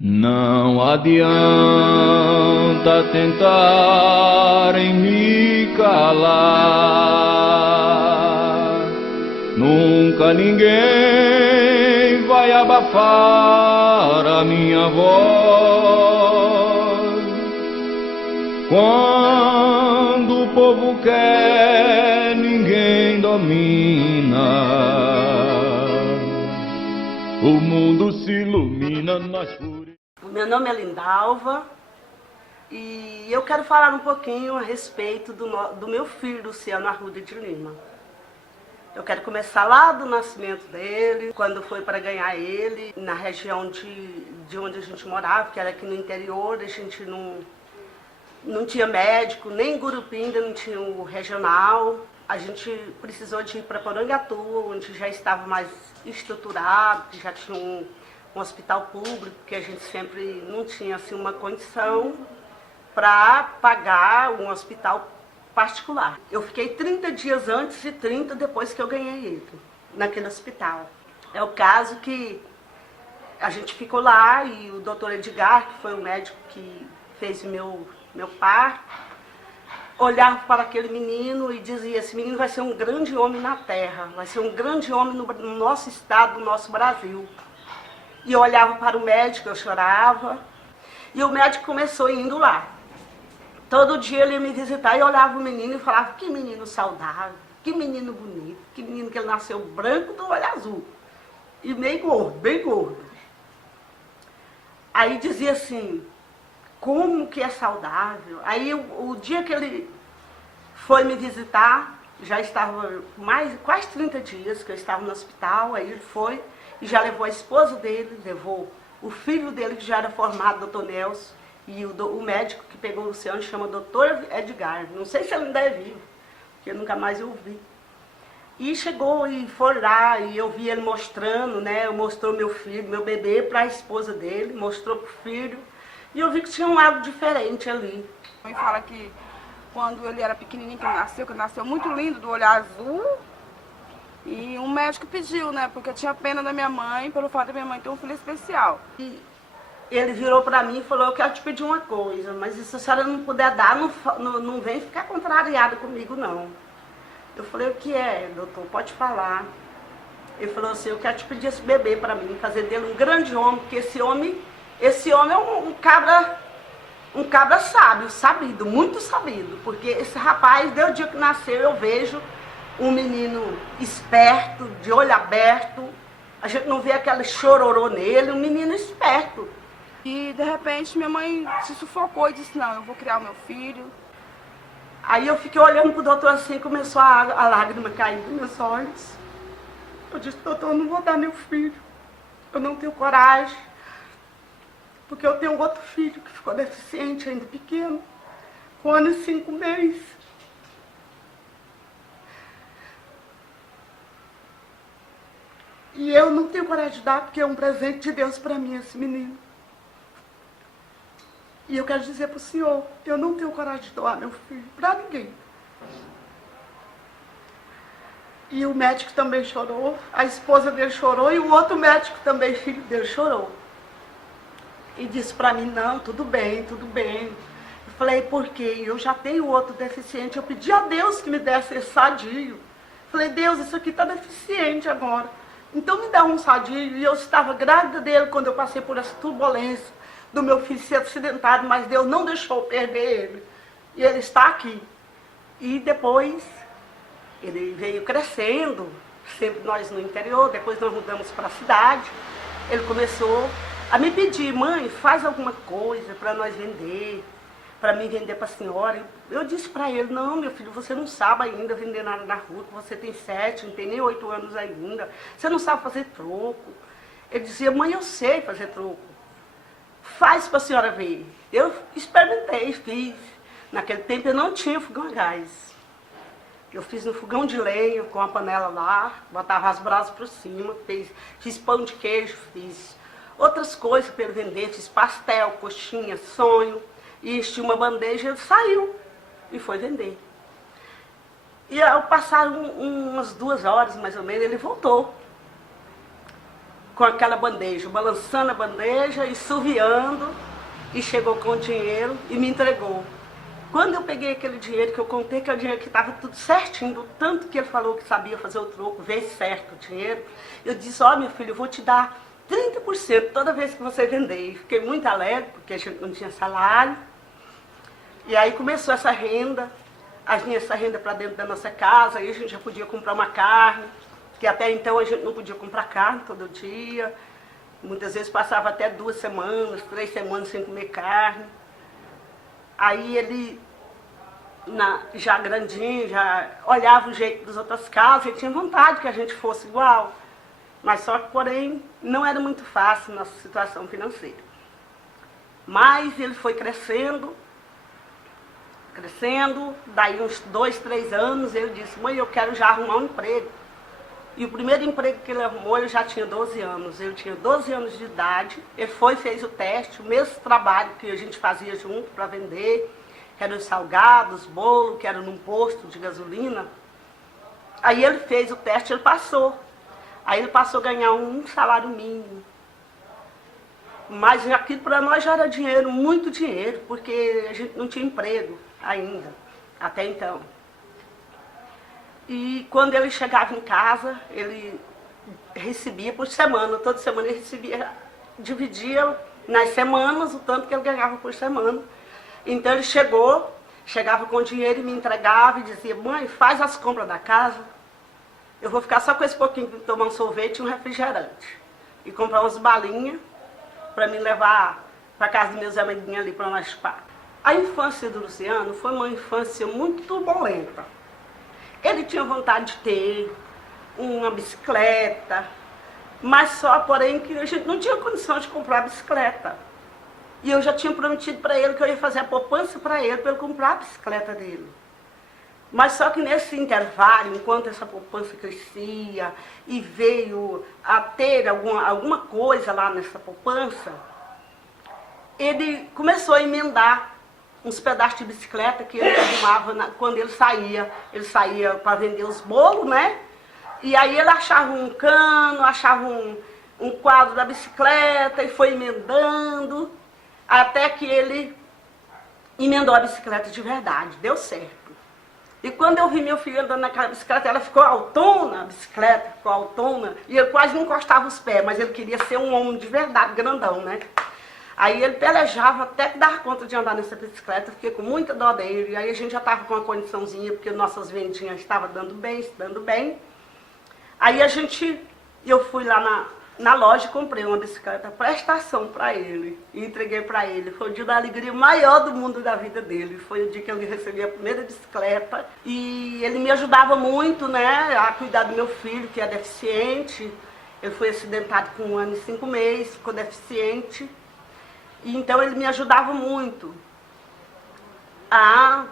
Não adianta tentarem me calar, nunca ninguém vai abafar a minha voz. Quando o povo quer, ninguém domina. O mundo se ilumina nas fúrias. Meu nome é Lindalva e eu quero falar um pouquinho a respeito do meu filho, Luciano Arruda de Lima. Eu quero começar lá do nascimento dele, quando foi para ganhar ele, na região de onde a gente morava, que era aqui no interior. A gente não tinha médico, nem em Gurupim ainda não tinha o regional. A gente precisou de ir para Porangatu, onde já estava mais estruturado, que já tinha um hospital público, que a gente sempre não tinha assim, uma condição para pagar um hospital particular. Eu fiquei 30 dias antes e 30 depois que eu ganhei ele, naquele hospital. É o caso que a gente ficou lá e o doutor Edgar, que foi o médico que fez meu parto, olhava para aquele menino e dizia: esse menino vai ser um grande homem na terra, vai ser um grande homem no nosso estado, no nosso Brasil. E eu olhava para o médico, eu chorava, e o médico começou indo lá. Todo dia ele ia me visitar e eu olhava o menino e falava: que menino saudável, que menino bonito, que menino que ele nasceu branco do olho azul, e meio gordo, bem gordo. Aí dizia assim: como que é saudável? Aí o dia que ele foi me visitar, já estava quase 30 dias que eu estava no hospital. Aí ele foi e já levou a esposa dele, levou o filho dele, que já era formado, doutor Nelson, e o médico que pegou o Luciano chama doutor Edgar. Não sei se ele ainda é vivo, porque eu nunca mais ouvi. E chegou e foi lá, e eu vi ele mostrando, né? Mostrou meu filho, meu bebê, para a esposa dele, mostrou para o filho. E eu vi que tinha um lado diferente ali. Ele fala que quando ele era pequenininho, que ele nasceu muito lindo, do olho azul. E um médico pediu, né? Porque eu tinha pena da minha mãe, pelo fato da minha mãe ter um filho especial. E ele virou para mim e falou: eu quero te pedir uma coisa, mas se a senhora não puder dar, não vem ficar contrariada comigo, não. Eu falei: o que é, doutor? Pode falar. Ele falou assim: eu quero te pedir esse bebê para mim, fazer dele um grande homem, porque esse homem é um cabra sábio, sabido, muito sabido. Porque esse rapaz, desde o dia que nasceu, eu vejo um menino esperto, de olho aberto. A gente não vê aquele chororô nele, um menino esperto. E de repente minha mãe se sufocou e disse: não, eu vou criar o meu filho. Aí eu fiquei olhando pro doutor assim, começou a lágrima cair dos meus olhos. Eu disse: doutor, eu não vou dar meu filho, eu não tenho coragem. Porque eu tenho outro filho que ficou deficiente, ainda pequeno, com 1 ano e 5 meses. E eu não tenho coragem de dar, porque é um presente de Deus para mim, esse menino. E eu quero dizer para o senhor: eu não tenho coragem de doar meu filho para ninguém. E o médico também chorou, a esposa dele chorou, e o outro médico também, filho dele, chorou. E disse para mim: não, tudo bem, tudo bem. Eu falei: por quê? Eu já tenho outro deficiente. Eu pedi a Deus que me desse esse sadio. Eu falei: Deus, isso aqui está deficiente agora, então me dá um sadio. E eu estava grávida dele quando eu passei por essa turbulência do meu filho ser acidentado, mas Deus não deixou eu perder ele. E ele está aqui. E depois ele veio crescendo, sempre nós no interior, depois nós mudamos para a cidade. Ele começou a me pedir: mãe, faz alguma coisa para nós vender, para mim vender para a senhora. Eu disse para ele: não, meu filho, você não sabe ainda vender nada na rua, você tem 7, não tem nem 8 anos ainda, você não sabe fazer troco. Ele dizia: mãe, eu sei fazer troco, faz para a senhora ver. Eu experimentei, fiz. Naquele tempo eu não tinha fogão a gás. Eu fiz no fogão de lenha, com a panela lá, botava as brasas por cima, fiz pão de queijo, fiz outras coisas para ele vender, fiz pastel, coxinha, sonho, e tinha uma bandeja, ele saiu e foi vender. E ao passar umas 2 horas, mais ou menos, ele voltou com aquela bandeja, balançando a bandeja e suviando, e chegou com o dinheiro e me entregou. Quando eu peguei aquele dinheiro, que eu contei que é o dinheiro que estava tudo certinho, do tanto que ele falou que sabia fazer o troco, veio certo o dinheiro, eu disse, ó, meu filho, eu vou te dar 30% toda vez que você vender. E fiquei muito alegre, porque a gente não tinha salário. E aí começou essa renda, essa renda para dentro da nossa casa, aí a gente já podia comprar uma carne, que até então a gente não podia comprar carne todo dia. Muitas vezes passava até 2 semanas, 3 semanas sem comer carne. Aí ele, já grandinho, já olhava o jeito das outras casas, ele tinha vontade que a gente fosse igual. Mas só que, porém, não era muito fácil nossa situação financeira. Mas ele foi crescendo, daí uns 2, 3 anos, ele disse, mãe, eu quero já arrumar um emprego. E o primeiro emprego que ele arrumou, eu já tinha 12 anos. Eu tinha 12 anos de idade, ele fez o teste, o mesmo trabalho que a gente fazia junto para vender, que eram os salgados, bolo, que era num posto de gasolina. Aí ele fez o teste, ele passou. Aí ele passou a ganhar um salário mínimo. Mas aquilo para nós já era dinheiro, muito dinheiro, porque a gente não tinha emprego ainda, até então. E quando ele chegava em casa, ele recebia por semana, toda semana ele recebia, dividia nas semanas o tanto que ele ganhava por semana. Então ele chegava com dinheiro e me entregava e dizia, mãe, faz as compras da casa, eu vou ficar só com esse pouquinho para tomar um sorvete e um refrigerante. E comprar umas balinhas para me levar para casa dos meus amiguinhos ali para nós chupar. A infância do Luciano foi uma infância muito turbulenta. Ele tinha vontade de ter uma bicicleta, mas só, porém, que a gente não tinha condição de comprar a bicicleta. E eu já tinha prometido para ele que eu ia fazer a poupança para ele comprar a bicicleta dele. Mas só que nesse intervalo, enquanto essa poupança crescia e veio a ter alguma coisa lá nessa poupança, ele começou a emendar uns pedaços de bicicleta que ele arrumava quando ele saía. Ele saía para vender os bolos, né? E aí ele achava um cano, achava um quadro da bicicleta e foi emendando, até que ele emendou a bicicleta de verdade, deu certo. E quando eu vi meu filho andando naquela bicicleta, ela ficou autona, a bicicleta ficou autona, e ele quase não encostava os pés, mas ele queria ser um homem de verdade, grandão, né? Aí ele pelejava até que dar conta de andar nessa bicicleta, eu fiquei com muita dó dele, e aí a gente já estava com uma condiçãozinha, porque nossas vendinhas estavam dando bem. Aí eu fui lá na loja e comprei uma bicicleta prestação para ele, e entreguei para ele. Foi o dia da alegria maior do mundo da vida dele, foi o dia que eu recebi a primeira bicicleta, e ele me ajudava muito, né, a cuidar do meu filho, que é deficiente. Ele foi acidentado com 1 ano e 5 meses, ficou deficiente. E então ele me ajudava muito a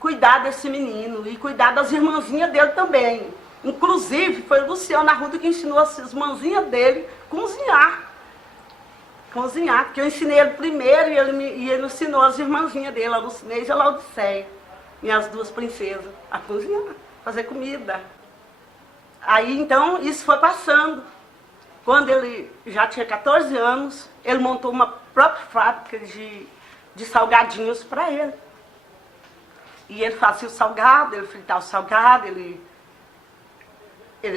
cuidar desse menino e cuidar das irmãzinhas dele também. Inclusive, foi o Luciano Arruda que ensinou as irmãzinhas dele a cozinhar, porque eu ensinei ele primeiro e ele ensinou as irmãzinhas dele, a Lucinez e a Laodiceia, minhas 2 princesas, a cozinhar, fazer comida. Aí então isso foi passando. Quando ele já tinha 14 anos, ele montou uma própria fábrica de salgadinhos para ele. E ele fazia o salgado, ele fritava o salgado, ele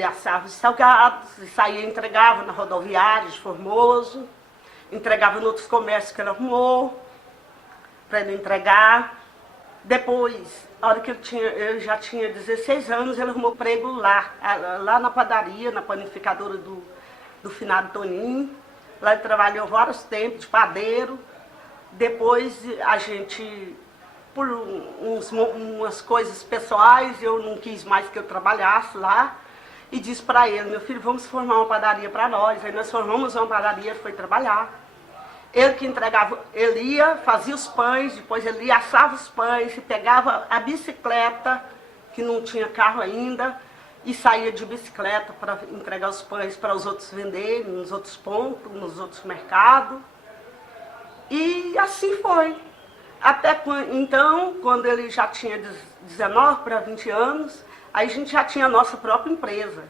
assava os salgados, e saía e entregava na rodoviária de Formoso, entregava em outros comércios que ele arrumou, para ele entregar. Depois, a hora que ele já tinha 16 anos, ele arrumou emprego lá na padaria, na panificadora do finado Toninho. Lá ele trabalhou vários tempos de padeiro. Depois a gente, por umas coisas pessoais, eu não quis mais que eu trabalhasse lá. E disse para ele, meu filho, vamos formar uma padaria para nós. Aí nós formamos uma padaria, ele foi trabalhar. Ele que entregava, ele ia, fazia os pães, depois ele ia, assava os pães, e pegava a bicicleta, que não tinha carro ainda, e saía de bicicleta para entregar os pães para os outros venderem, nos outros pontos, nos outros mercados. E assim foi. Até então, quando ele já tinha 19 para 20 anos, aí a gente já tinha a nossa própria empresa.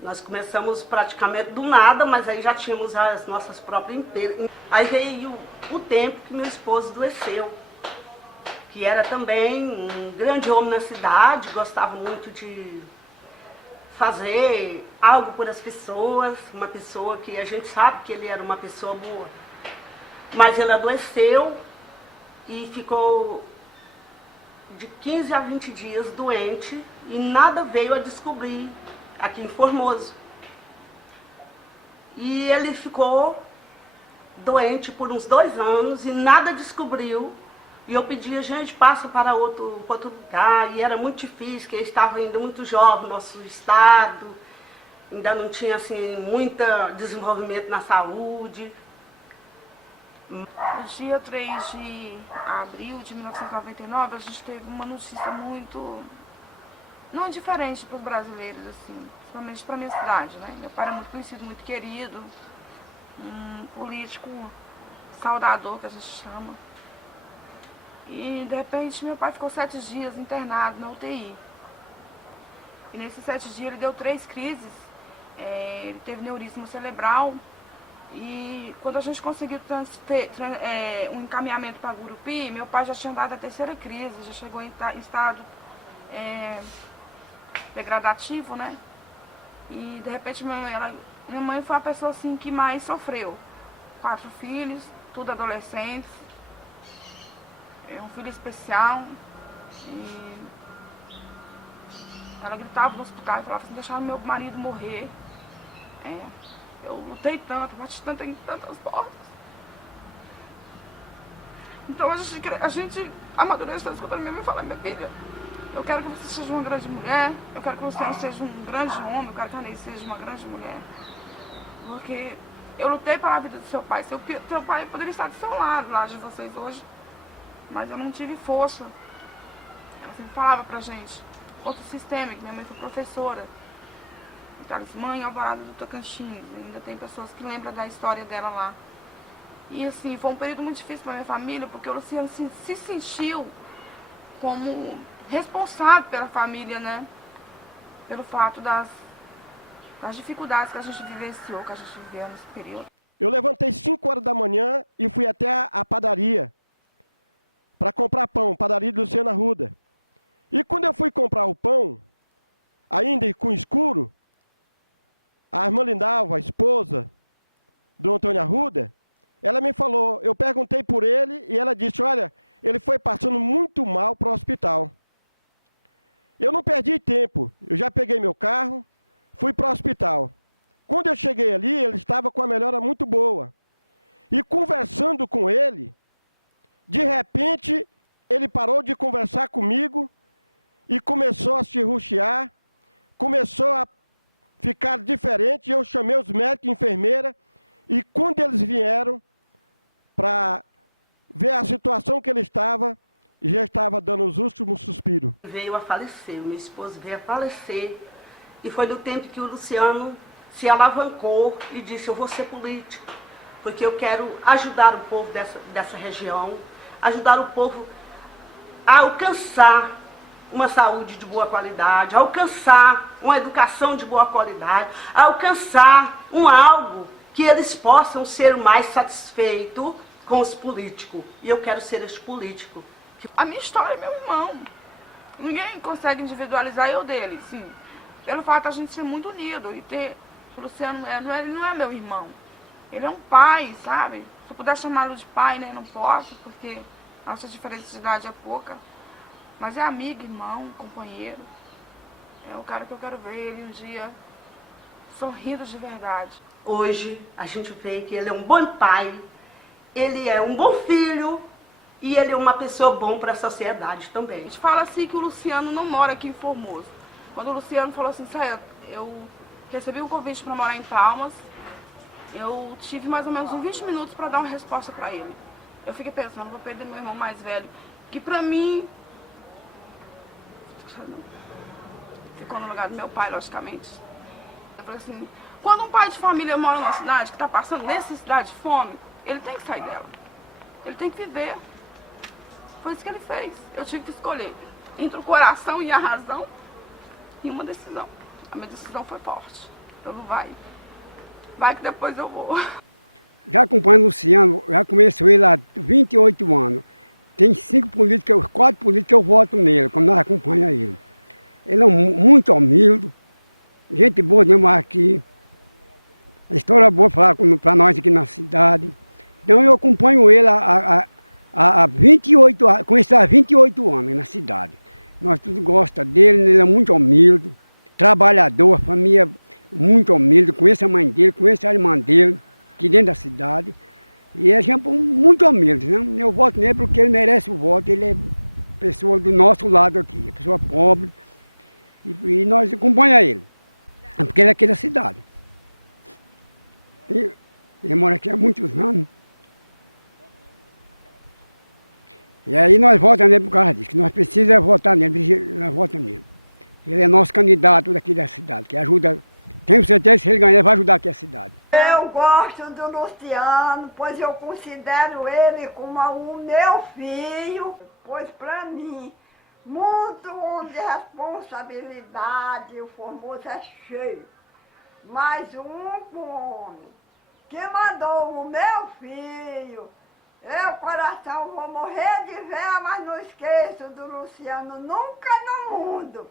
Nós começamos praticamente do nada, mas aí já tínhamos as nossas próprias empresas. Aí veio o tempo que meu esposo adoeceu, que era também um grande homem na cidade, gostava muito de fazer algo por as pessoas, uma pessoa que a gente sabe que ele era uma pessoa boa. Mas ele adoeceu e ficou de 15 a 20 dias doente e nada veio a descobrir aqui em Formoso. E ele ficou doente por uns 2 anos e nada descobriu. E eu pedia, gente, passa para outro lugar. E era muito difícil, porque ele estava ainda muito jovem, nosso estado. Ainda não tinha, assim, muito desenvolvimento na saúde. No dia 3 de abril de 1999, a gente teve uma notícia muito... não indiferente para os brasileiros, assim, principalmente para a minha cidade, né? Meu pai era muito conhecido, muito querido, um político saudador, que a gente chama. E, de repente, meu pai ficou 7 dias internado na UTI. E nesses 7 dias ele deu 3 crises, ele teve neurisma cerebral. E quando a gente conseguiu um encaminhamento para Gurupi, meu pai já tinha dado a 3ª crise, já chegou em estado degradativo, né? E de repente minha mãe foi a pessoa assim que mais sofreu. 4 filhos, tudo adolescentes, um filho especial. E ela gritava no hospital e falava assim, deixaram meu marido morrer. Eu lutei tanto, bati tanto em tantas portas. Então a gente amadureceu escutando minha mãe falar, minha filha, eu quero que você seja uma grande mulher, eu quero que você seja um grande homem, eu quero que a Ney seja uma grande mulher. Porque eu lutei pela vida do seu pai. Seu pai poderia estar do seu lado, lá de vocês hoje, mas eu não tive força. Ela sempre falava pra gente, outro sistema, que minha mãe foi professora. Mãe, Alvorada do Tocantins, ainda tem pessoas que lembram da história dela lá. E assim, foi um período muito difícil para minha família, porque o Luciano se sentiu como responsável pela família, né? Pelo fato das dificuldades que a gente vivenciou, que a gente viveu nesse período. Eu levantei 5 horas da manhã e fui até a padaria para comprar pão, padaria de Luciano Arruda. E quando eu fui comprar o pão, ainda com escuro, a irmã Lindalva, a esposa do Antônio Arruda, ela me falou, eu perguntei por ele e ela disse, olha, ele foi passando muito mal para o hospital. Eu não perdi tempo, eu já peguei meu carro, fui para o hospital. Quando eu cheguei ali, ele estava com a melhora muito boa. E conversando com ele, de repente, ele parou de conversar comigo e começou a se ruxear, começou a ficar diferente. Eu chamei os médicos e enfermeira e quando eles vieram para ver a situação que ele estava, já estava dando os últimos suspiros. Veio a falecer, meu esposo veio a falecer e foi no tempo que o Luciano se alavancou e disse, eu vou ser político, porque eu quero ajudar o povo dessa região, ajudar o povo a alcançar uma saúde de boa qualidade, alcançar uma educação de boa qualidade, alcançar algo que eles possam ser mais satisfeitos com os políticos. E eu quero ser este político. A minha história é meu irmão. Ninguém consegue individualizar eu dele, sim. Pelo fato de a gente ser muito unido e ter... O Luciano ele não é meu irmão. Ele é um pai, sabe? Se eu puder chamá-lo de pai, né? Não posso, porque a nossa diferença de idade é pouca. Mas é amigo, irmão, companheiro. É o cara que eu quero ver ele um dia sorrindo de verdade. Hoje a gente vê que ele é um bom pai, ele é um bom filho e ele é uma pessoa boa para a sociedade também. A gente fala assim que o Luciano não mora aqui em Formoso. Quando o Luciano falou assim, eu recebi um convite para morar em Palmas, eu tive mais ou menos uns 20 minutos para dar uma resposta para ele. Eu fiquei pensando, vou perder meu irmão mais velho, que para mim ficou no lugar do meu pai, logicamente. Eu falei assim, quando um pai de família mora numa cidade que está passando necessidade de fome, ele tem que sair dela. Ele tem que viver. Foi isso que ele fez. Eu tive que escolher entre o coração e a razão e uma decisão. A minha decisão foi forte. Então não vai. Vai que depois eu vou. Já acompanho o Luciano, já conheço ele há 28 anos. Tem 4 políticos que eu voto nele, quando nós acompanhamos ele. Ele é muito humilde, gente boa demais aqui. A história boa para nós aqui na cidade. Então eu acompanho ele há 28 anos, conheço há 28 anos na cidade. Nós todos gostamos dele, ele é muito humilde, trabalhador, família muito humilde, conheço a mãe dele, conheço a irmã dele, aqui dentro da cidade. E é gente muito humilde, né? Eu voto nele porque ele merece o voto, ele é pessoa do nosso lado aqui, é pessoa pobre. E nós acompanhamos ele, porque ele é aqui da cidade. E ele mora aqui há muitos anos. E aí nós votamos nele por causa disso, que nós precisamos votar nele, nós votamos nele. Ele é nosso candidato daqui da cidade, que ajuda, tenho certeza que se ele ganhar, ele vai ajudar aqui a cidade. Eu gosto do Luciano, pois eu considero ele como o meu filho, pois para mim, muito homem de responsabilidade, o Formoso é cheio. Mas um homem que mandou o meu filho, eu, coração, vou morrer de ver, mas não esqueço do Luciano nunca no mundo.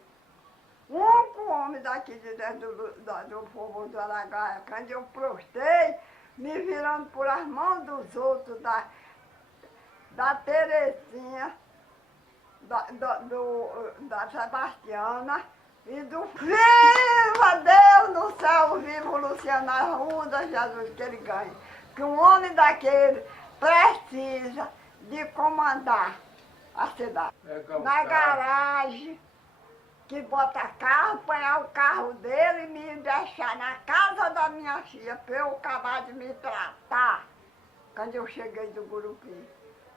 O único homem daqui de dentro do Formoso do Aragaia, quando eu prostei, me virando por as mãos dos outros, da Terezinha, da Sebastiana e do Viva Deus no céu, viva o Luciano Arruda, Jesus, que ele ganhe. Que um homem daquele precisa de comandar a cidade. Na garagem, que bota carro, apanhar o carro dele e me deixar na casa da minha filha para eu acabar de me tratar quando eu cheguei do Gurupi.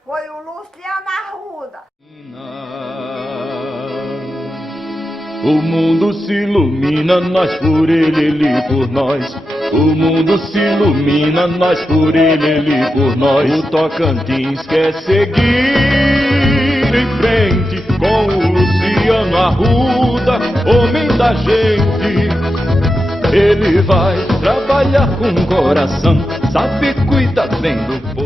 Foi o Luciano Arruda. O mundo se ilumina, nós por ele por nós. O mundo se ilumina, nós por ele por nós. O Tocantins quer seguir em frente com o Luciano Arruda, homem da gente. Ele vai trabalhar com coração, sabe cuidar bem do povo.